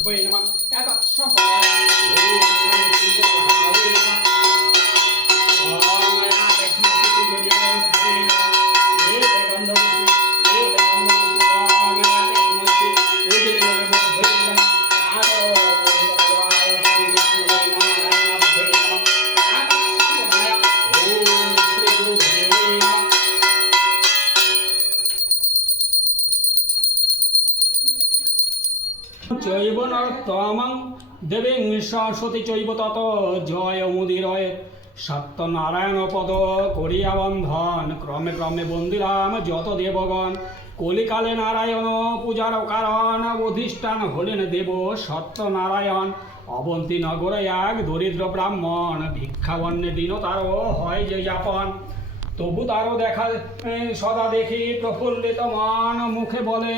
वै नमः ततः सम्पदाय চৈব নরোত্তমং দেবীং সরস্বতী চৈব তত জয় মুদিরয় সত্যনারায়ণ পদ করিয়া বন্ধন ক্রমে ক্রমে বন্দিলাম যত দেবগণ কলিকালে নারায়ণ পূজার কারণ অধিষ্ঠান হলেন দেব সত্যনারায়ণ অবন্তী নগরে এক দরিদ্র ব্রাহ্মণ ভিক্ষাবন্যে দিন তারও হয় যে যাপন তবু তারও দেখা সদা দেখি প্রফুল্লিত মন মুখে বলে